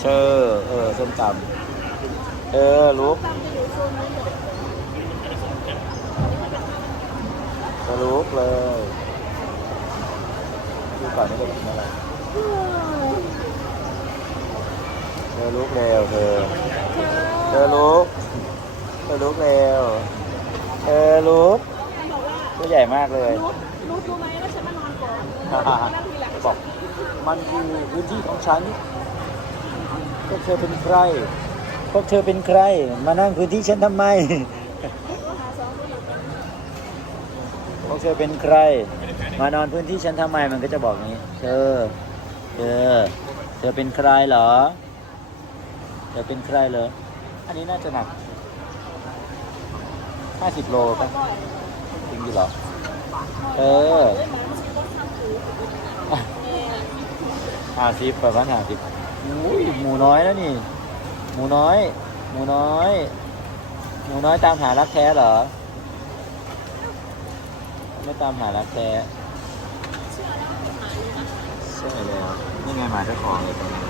เชอเออส้มตำเออลุกตามจะอยู่โซนนี้เลยจะลุกเลยดูก่อนไม่ได้กินอะไรเธอลุกเร็วเธอเธอลุกเธอลุกเร็วเธอลุกมันบอกว่าตัวใหญ่มากเลย รู้รู้ไหมว่าฉันมานอนก่อนนั่งทีหลังบอกมันคือพื้นที่ของฉัน วกเธอเป็นใคร พวกเธอเป็นใคร มานั่งพื้นที่ฉันทำไมหาสองคนอยู่กันพวกเธอเป็นใคร มานอนพื้นที่ฉันทำไมมันก็จะบอกอย่างนี้ เธอ เธอ เธอเป็นใครเหรอ เธอเป็นใครเหรอ อันนี้น่าจะหนัก 50 โลป่ะบ่อยจริงอยู่เหรอ เออเอ้ยหมามันก็ทำถือแม่ห้าสิบประมาณห้าสิบ อุ้ยหมูน้อยแล้วนี่ หมูน้อย หมูน้อย หมูน้อยตามหารักแท้เหรอ ไม่ตามหารักแท้ใช่แล้วนี่ไงหมาเจ้าของเลยตรงนี้